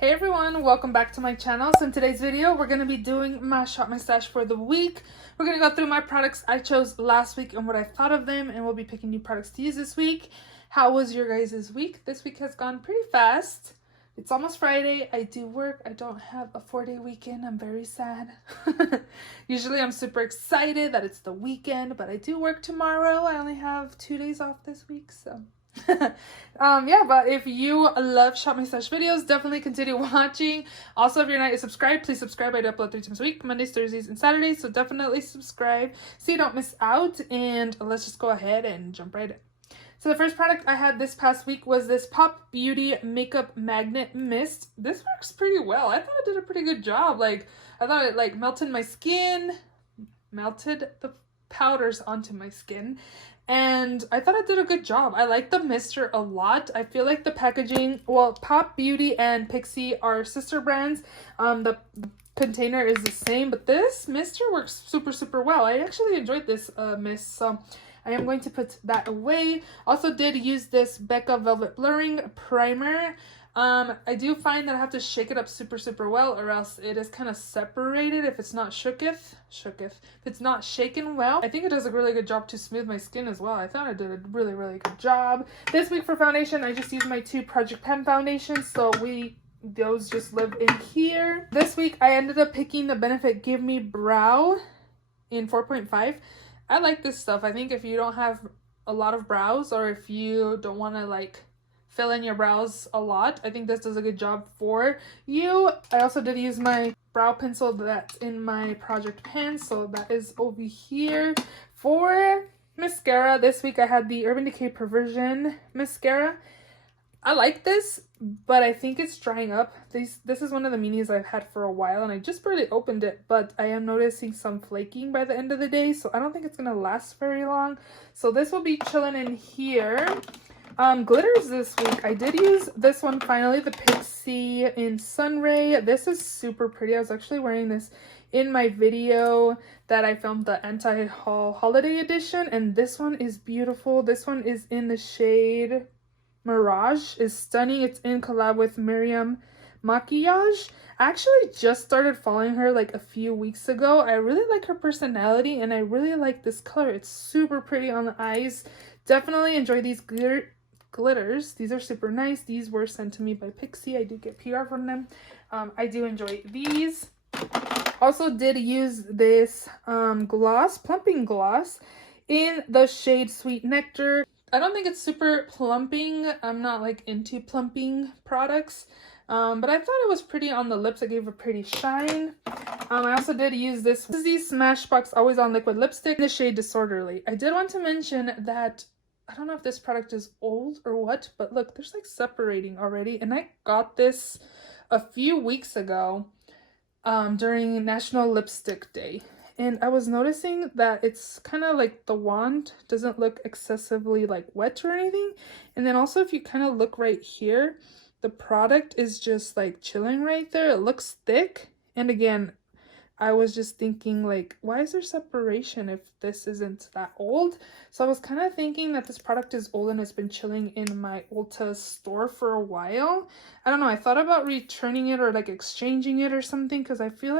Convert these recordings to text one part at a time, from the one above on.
Hey everyone, welcome back to my channel. So in today's video, we're going to be doing my shop my stash for the week. We're going to go through my products I chose last week and what I thought of them, and we'll be picking new products to use this week. How was your guys' week? This week has gone pretty fast. It's almost Friday. I do work. I don't have a 4-day weekend. I'm very sad. Usually I'm super excited that it's the weekend, but I do work tomorrow. I only have 2 days off this week, so yeah, but if you love Shop My Stash videos, definitely continue watching. Also, if you're not yet subscribed, please subscribe. I do upload 3 times a week, Mondays, Thursdays, and Saturdays, so definitely subscribe so you don't miss out. And let's just go ahead and jump right in. So the first product I had this past week was this Pop Beauty Makeup Magnet Mist. This works pretty well. I thought it did a pretty good job. I thought it melted my skin, melted the powders onto my skin, and I thought it did a good job. I like the mister a lot. I feel like the packaging, well, Pop Beauty and Pixie are sister brands. The container is the same, but this mister works super well. I actually enjoyed this mist, so I am going to put that away. Also did use this Becca Velvet Blurring Primer. I do find that I have to shake it up super well, or else it is kind of separated if it's not shooketh. If it's not shaken well. I think it does a really good job to smooth my skin as well. I thought I did a really good job. This week for foundation, I just used my 2 Project Pen foundations, so those just live in here. This week I ended up picking the Benefit Give Me Brow in 4.5. I like this stuff. I think if you don't have a lot of brows, or if you don't want to fill in your brows a lot, I think this does a good job for you. I also did use my brow pencil that's in my Project Pen, so that is over here. For mascara, this week I had the Urban Decay Perversion mascara. I like this, but I think it's drying up. This is one of the minis I've had for a while, and I just barely opened it, but I am noticing some flaking by the end of the day, so I don't think it's gonna last very long. So this will be chilling in here. Glitters this week. I did use this one finally, the Pixie in Sunray. This is super pretty. I was actually wearing this in my video that I filmed, the anti-haul holiday edition, and this one is beautiful. This one is in the shade Mirage. Is stunning. It's in collab with marielamakeup. I actually just started following her a few weeks ago. I really like her personality, and I really like this color. It's super pretty on the eyes. Definitely enjoy these glitters. These are super nice. These were sent to me by Pixie. I do get PR from them. I do enjoy these. Also did use this plumping gloss in the shade Sweet Nectar. I don't think it's super plumping. I'm not into plumping products, but I thought it was pretty on the lips. It gave a pretty shine. I also did use this Smashbox Always On Liquid Lipstick in the shade Disorderly. I did want to mention that I don't know if this product is old or what, but look, there's separating already. And I got this a few weeks ago during National Lipstick Day. And I was noticing that it's kind of the wand doesn't look excessively wet or anything. And then also if you kind of look right here, the product is just chilling right there. It looks thick. And again, I was just thinking why is there separation if this isn't that old? So I was kind of thinking that this product is old and it's been chilling in my Ulta store for a while. I don't know. I thought about returning it or exchanging it or something, because I feel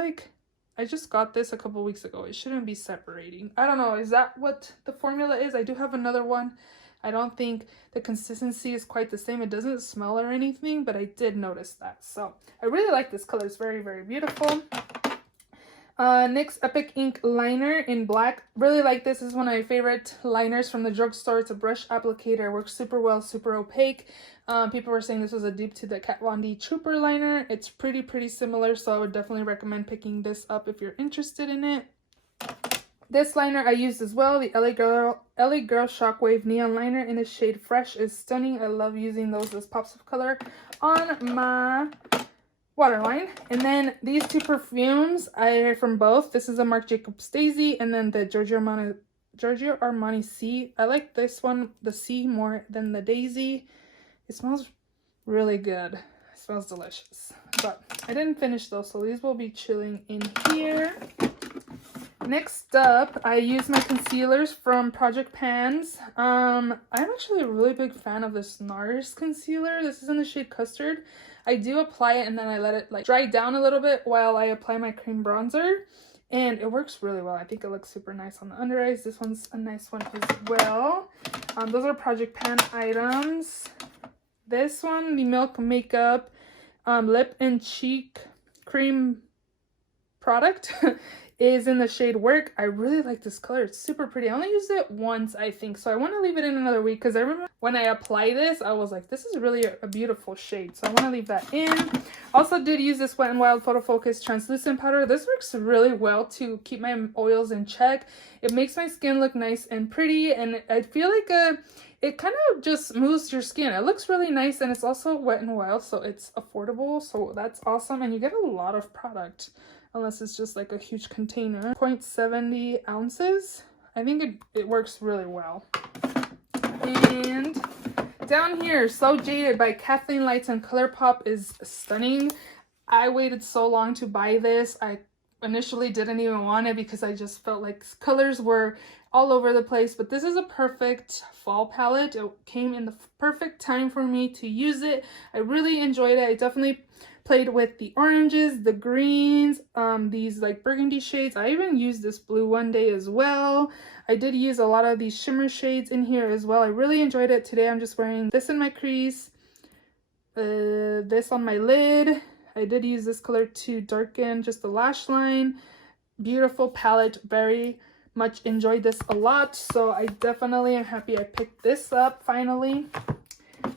I just got this a couple weeks ago. It shouldn't be separating. I don't know. Is that what the formula is? I do have another one. I don't think the consistency is quite the same. It doesn't smell or anything, but I did notice that. So I really like this color. It's very beautiful. NYX Epic Ink Liner in black. Really like this. This is one of my favorite liners from the drugstore. It's a brush applicator. Works super well, super opaque. People were saying this was a dupe to the Kat Von D Trooper liner. It's pretty similar, so I would definitely recommend picking this up if you're interested in it. This liner I used as well, the LA Girl Shockwave Neon Liner in the shade Fresh is stunning. I love using those as pops of color on my waterline. And then these 2 perfumes I from both. This is a Marc Jacobs Daisy, and then the Giorgio Armani C. I like this one, the C, more than the Daisy. It smells really good. It smells delicious. But I didn't finish those, so these will be chilling in here. Next up, I use my concealers from Project Pans. I'm actually a really big fan of this NARS concealer. This is in the shade Custard. I do apply it and then I let it like dry down a little bit while I apply my cream bronzer. And it works really well. I think it looks super nice on the under eyes. This one's a nice one as well. Those are Project Pan items. This one, the Milk Makeup Lip and Cheek Cream product is in the shade Work. I really like this color. It's super pretty. I only used it once, I think, so I want to leave it in another week because I remember when I apply this, I was like, this is really a beautiful shade, so I want to leave that in. Also did use this Wet n Wild Photo Focus translucent powder. This works really well to keep my oils in check. It makes my skin look nice and pretty, and I feel like it kind of just smooths your skin. It looks really nice, and it's also Wet n Wild, so it's affordable, so that's awesome, and you get a lot of product. Unless it's just like a huge container. 0.70 ounces. I think it works really well. And down here, So Jaded by Kathleen Lights and ColourPop is stunning. I waited so long to buy this. I initially didn't even want it because I just felt like colors were all over the place. But this is a perfect fall palette. It came in the perfect time for me to use it. I really enjoyed it. I definitely played with the oranges, the greens, these like burgundy shades. I even used this blue one day as well. I did use a lot of these shimmer shades in here as well. I really enjoyed it. Today I'm just wearing this in my crease, this on my lid. I did use this color to darken just the lash line. Beautiful palette. Very much enjoyed this a lot. So I definitely am happy I picked this up finally.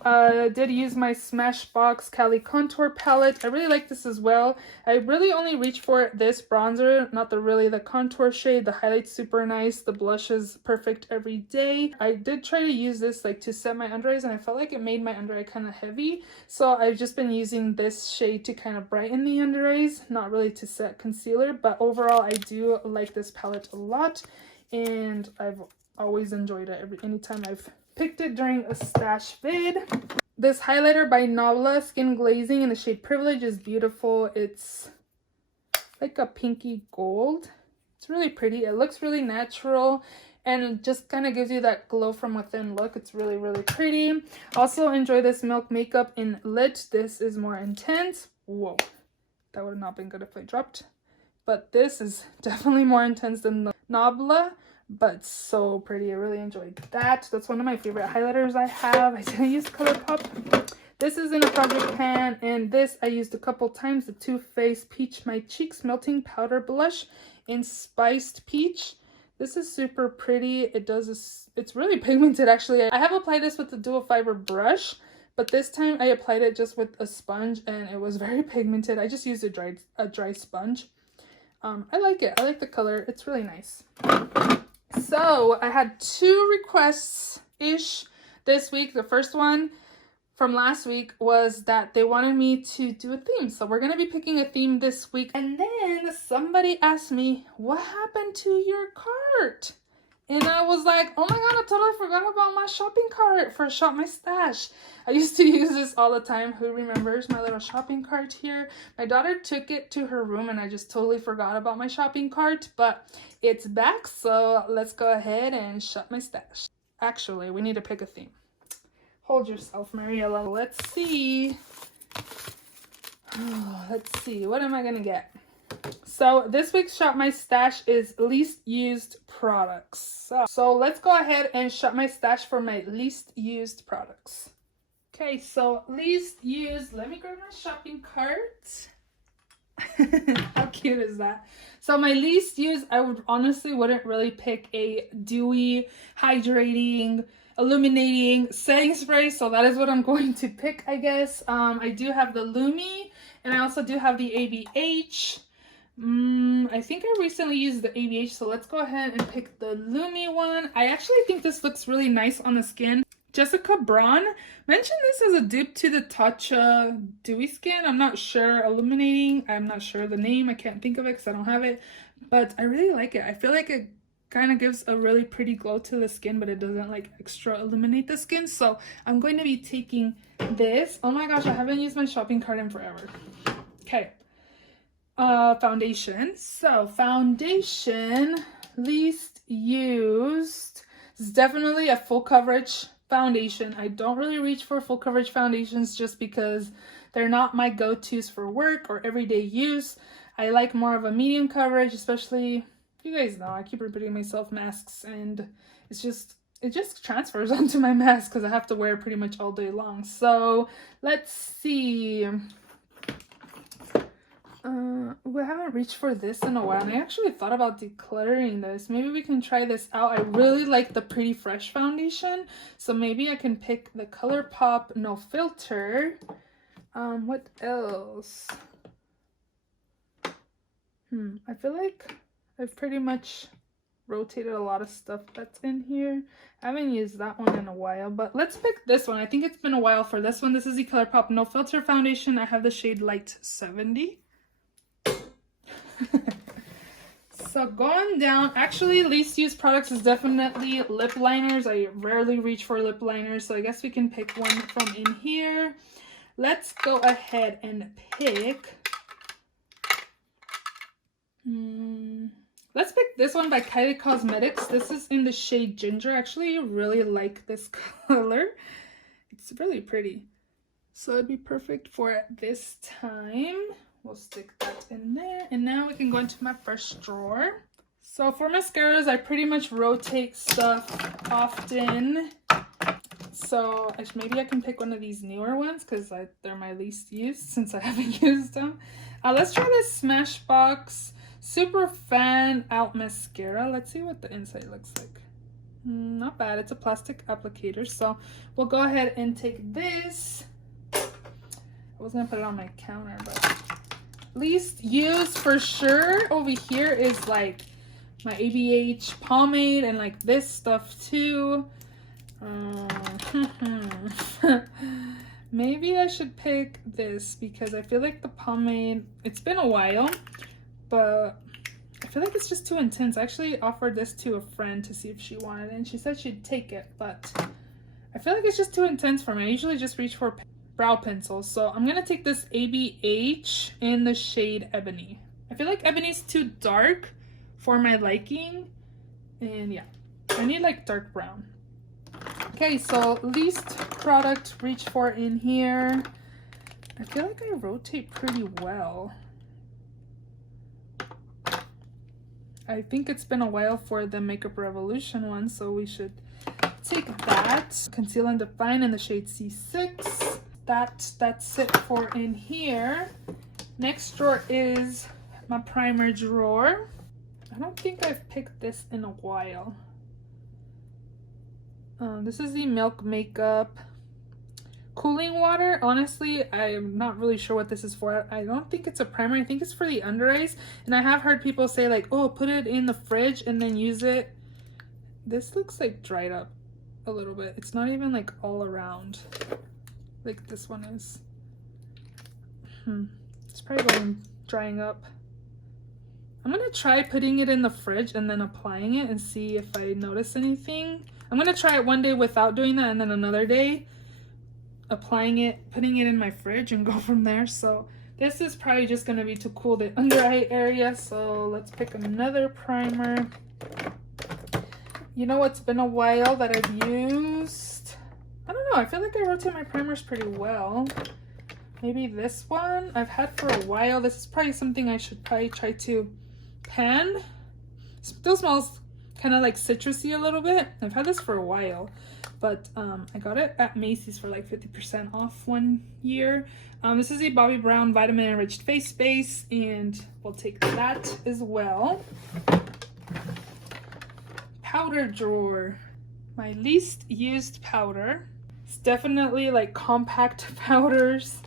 Did use my Smashbox Cali Contour palette. I really like this as well. I really only reach for this bronzer, not the contour shade. The highlight's super nice. The blush is perfect every day. I did try to use this like to set my under eyes, and I felt like it made my under eye kind of heavy. So I've just been using this shade to kind of brighten the under eyes, not really to set concealer. But overall, I do like this palette a lot, and I've always enjoyed it anytime I've picked it during a stash vid. This highlighter by Nabla Skin Glazing in the shade Privilege is beautiful. It's like a pinky gold. It's really pretty. It looks really natural and it just kind of gives you that glow from within look. It's really, really pretty. Also enjoy this Milk Makeup in Lit. This is more intense. Whoa, that would have not been good if I dropped. But this is definitely more intense than the Nabla, but so pretty. I really enjoyed that. That's one of my favorite highlighters I have. I didn't use ColourPop. This is in a Project Pan, and this I used a couple times. The Too Faced Peach My Cheeks Melting Powder Blush in Spiced Peach. This is super pretty. It's really pigmented actually. I have applied this with the dual fiber brush, but this time I applied it just with a sponge and it was very pigmented. I just used a dry sponge. I like it. I like the color. It's really nice. So I had 2 requests-ish this week. The first one from last week was that they wanted me to do a theme. So we're going to be picking a theme this week. And then somebody asked me, what happened to your cart? And I was like, oh my god, I totally forgot about my shopping cart for Shop My Stash. I used to use this all the time. Who remembers my little shopping cart here? My daughter took it to her room and I just totally forgot about my shopping cart. But it's back, so let's go ahead and shop my stash. Actually, we need to pick a theme. Hold yourself, Mariela. Let's see. Let's see. What am I going to get? So this week's Shop My Stash is least used products. So let's go ahead and shop my stash for my least used products. Okay, so least used. Let me grab my shopping cart. How cute is that? So my least used, I wouldn't really pick a dewy, hydrating, illuminating setting spray. So that is what I'm going to pick, I guess. I do have the Lumi, and I also do have the ABH. I think I recently used the ABH, so let's go ahead and pick the Lumi one. I actually think this looks really nice on the skin. Jessica Braun mentioned this as a dupe to the Tatcha Dewy Skin. I'm not sure. Illuminating. I'm not sure the name. I can't think of it because I don't have it. But I really like it. I feel like it kind of gives a really pretty glow to the skin, but it doesn't like extra illuminate the skin. So I'm going to be taking this. Oh my gosh, I haven't used my shopping cart in forever. Okay. Foundation. So foundation, least used. This is definitely a full coverage foundation. I don't really reach for full coverage foundations just because they're not my go-tos for work or everyday use. I like more of a medium coverage, especially, you guys know, I keep repeating myself, masks, and it just transfers onto my mask because I have to wear it pretty much all day long. So let's see. We haven't reached for this in a while, and I actually thought about decluttering this. Maybe we can try this out. I really like the Pretty Fresh foundation, so maybe I can pick the ColourPop No Filter. What else? I feel like I've pretty much rotated a lot of stuff that's in here. I haven't used that one in a while, but let's pick this one. I think it's been a while for this one. This is the ColourPop No Filter foundation. I have the shade Light 70. So going down, actually least used products is definitely lip liners. I rarely reach for lip liners, so I guess we can pick one from in here. Let's go ahead and pick let's pick this one by Kylie Cosmetics. This is in the shade Ginger. I actually really like this color. It's really pretty, so it'd be perfect for this time. We'll stick that in there. And now we can go into my first drawer. So for mascaras, I pretty much rotate stuff often. So maybe I can pick one of these newer ones because they're my least used since I haven't used them. Let's try this Smashbox Super Fan Out Mascara. Let's see what the inside looks like. Not bad. It's a plastic applicator. So we'll go ahead and take this. I was going to put it on my counter, but least used for sure over here is like my ABH pomade and like this stuff too. Maybe I should pick this because I feel like the pomade, it's been a while, but I feel like it's just too intense. I actually offered this to a friend to see if she wanted it, and she said she'd take it, but I feel like it's just too intense for me. I usually just reach for brow pencils, so I'm gonna take this ABH in the shade Ebony. I feel like Ebony's too dark for my liking, and yeah, I need like dark brown. Okay, so least product reach for in here. I feel like I rotate pretty well. I think it's been a while for the Makeup Revolution one, so we should take that. Conceal and Define in the shade C6. That's it for in here. Next drawer is my primer drawer. I don't think I've picked this in a while. This is the Milk Makeup Cooling Water. Honestly, I'm not really sure what this is for. I don't think it's a primer. I think it's for the under eyes. And I have heard people say like, oh, put it in the fridge and then use it. This looks like dried up a little bit. It's not even like all around like this one is. It's probably going drying up. I'm gonna try putting it in the fridge and then applying it and see if I notice anything. I'm gonna try it one day without doing that, and then another day applying it, putting it in my fridge, and go from there. So this is probably just gonna be to cool the under eye area. So let's pick another primer. You know what's been a while that I've used? I don't know, I feel like I rotate my primers pretty well. Maybe this one I've had for a while. This is probably something I should probably try to pan. Still smells kind of like citrusy a little bit. I've had this for a while, but I got it at Macy's for like 50% off one year. This is a Bobbi Brown Vitamin Enriched Face Base, and we'll take that as well. Powder drawer. My least used powder. It's definitely like compact powders.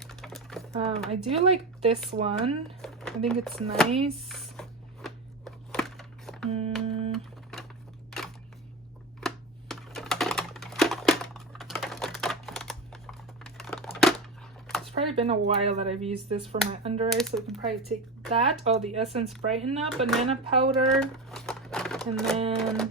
I do like this one. I think it's nice. It's probably been a while that I've used this for my under eye, so we can probably take that. Oh, the Essence Brighten Up banana powder. And then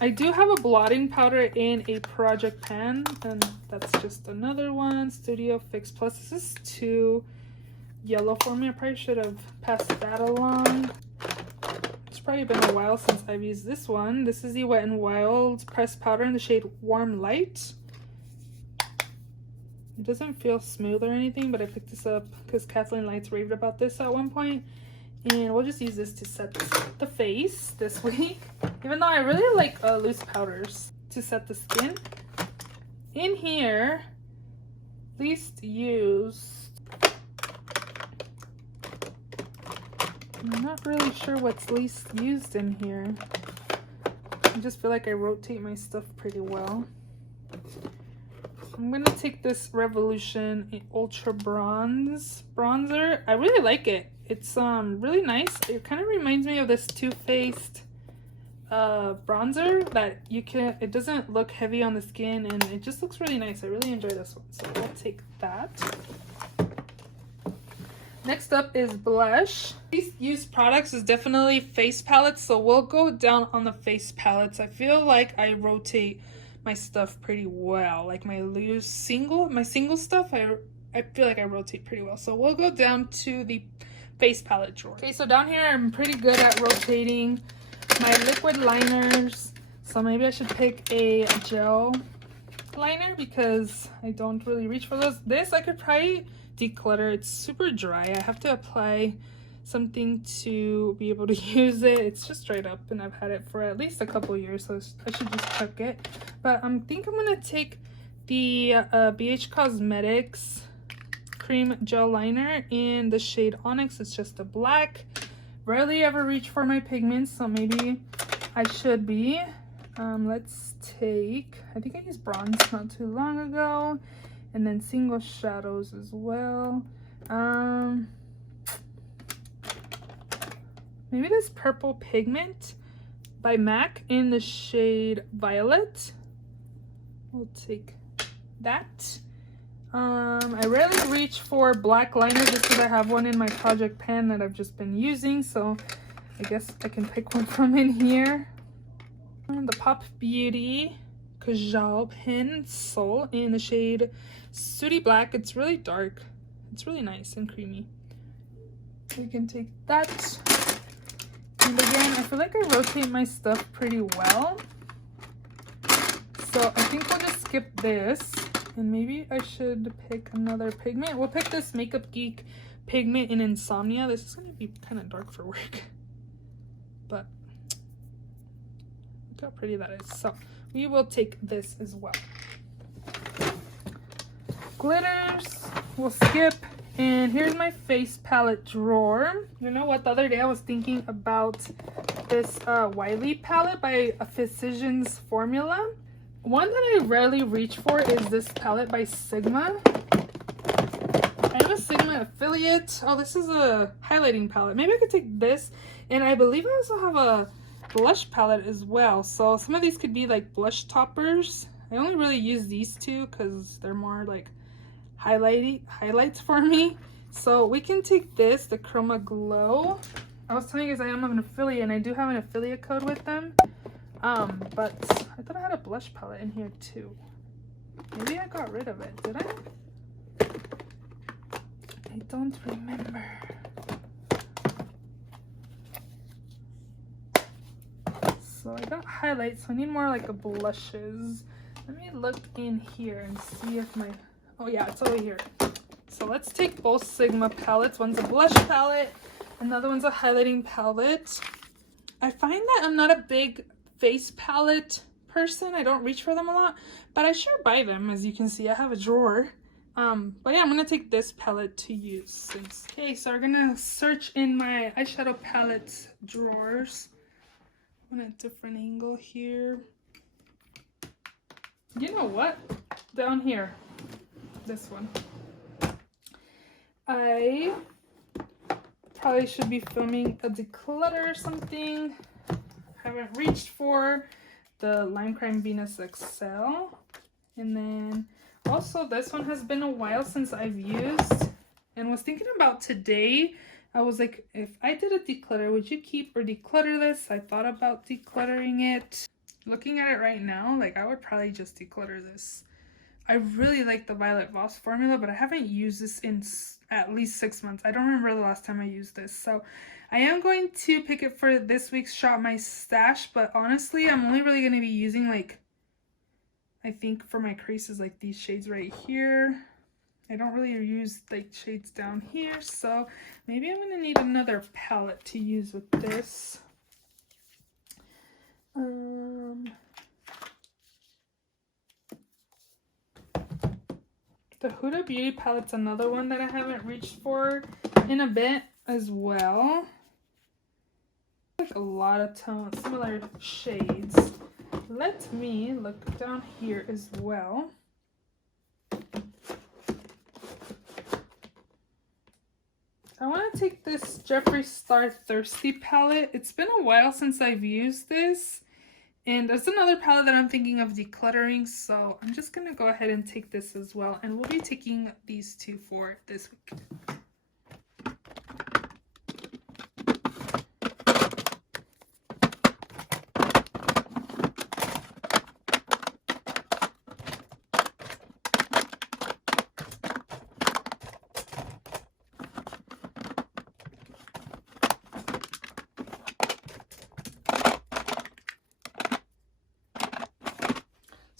I do have a blotting powder in a project pan, and that's just another one. Studio Fix Plus. This is too yellow for me. I probably should have passed that along. It's probably been a while since I've used this one. This is the Wet n Wild pressed powder in the shade Warm Light. It doesn't feel smooth or anything, but I picked this up because Kathleen Lights raved about this at one point. And we'll just use this to set the face this week. Even though I really like loose powders to set the skin. In here, least used. I'm not really sure what's least used in here. I just feel like I rotate my stuff pretty well. I'm gonna take this Revolution Ultra Bronze bronzer. I really like it. It's really nice. It kind of reminds me of this Too Faced bronzer that it doesn't look heavy on the skin, and it just looks really nice. I really enjoy this one, so we'll take that. Next up is blush. Least used products is definitely face palettes, so we'll go down on the face palettes. I feel like I rotate my stuff pretty well. Like my single stuff, I feel like I rotate pretty well. So we'll go down to the face palette drawer. Okay, so down here I'm pretty good at rotating my liquid liners. So maybe I should pick a gel liner because I don't really reach for those. This I could probably declutter. It's super dry. I have to apply something to be able to use it. It's just dried up and I've had it for at least a couple years, so I should just chuck it. But I think I'm gonna take the BH Cosmetics cream gel liner in the shade Onyx. It's just a black. Rarely ever reach for my pigments, so maybe I should be. Let's take, I think I used bronze not too long ago, and then single shadows as well. Maybe this purple pigment by MAC in the shade Violet. We'll take that. I rarely reach for black liner just because I have one in my project pan that I've just been using, so I guess I can pick one from in here. The Pop Beauty Kajal Pencil in the shade Sooty Black. It's really dark. It's really nice and creamy. We can take that. And again, I feel like I rotate my stuff pretty well. So I think we'll just skip this. And maybe I should pick another pigment. We'll pick this Makeup Geek pigment in Insomnia. This is going to be kind of dark for work. But look how pretty that is. So we will take this as well. Glitters, we'll skip. And here's my face palette drawer. You know what? The other day I was thinking about this Wiley palette by a Physicians Formula. One that I rarely reach for is this palette by Sigma. I am a Sigma affiliate. Oh, this is a highlighting palette. Maybe I could take this. And I believe I also have a blush palette as well. So some of these could be like blush toppers. I only really use these two because they're more like highlights for me. So we can take this, the Chroma Glow. I was telling you guys I am an affiliate and I do have an affiliate code with them. But I thought I had a blush palette in here too. Maybe I got rid of it, did I? I don't remember. So I got highlights, so I need more like a blushes. Let me look in here and see if my, oh yeah, it's over here. So let's take both Sigma palettes. One's a blush palette, another one's a highlighting palette. I find that I'm not a big face palette person. I don't reach for them a lot, but I sure buy them. As you can see, I have a drawer. But yeah, I'm gonna take this palette to use. Okay, so we're gonna search in my eyeshadow palettes drawers. I'm on a different angle here. You know what? Down here, this one. I probably should be filming a declutter or something. Haven't reached for the Lime Crime Venus XL. And then also this one has been a while since I've used and was thinking about today. I was like, if I did a declutter, would you keep or declutter this? I thought about decluttering it. Looking at it right now, like I would probably just declutter this. I really like the Violet Voss formula, but I haven't used this in at least 6 months. I don't remember the last time I used this. So I am going to pick it for this week's Shop My Stash, but honestly, I'm only really going to be using like, I think for my creases, like these shades right here. I don't really use like shades down here, so maybe I'm gonna need another palette to use with this. The Huda Beauty palette's another one that I haven't reached for in a bit as well. Like a lot of tones, similar shades. Let me look down here as well. I want to take this Jeffree Star Thirsty palette. It's been a while since I've used this. And there's another palette that I'm thinking of decluttering, so I'm just going to go ahead and take this as well. And we'll be taking these two for this week.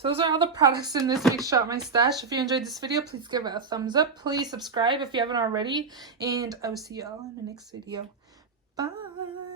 So those are all the products in this week's Shop My Stash. If you enjoyed this video, please give it a thumbs up. Please subscribe if you haven't already. And I will see you all in the next video. Bye!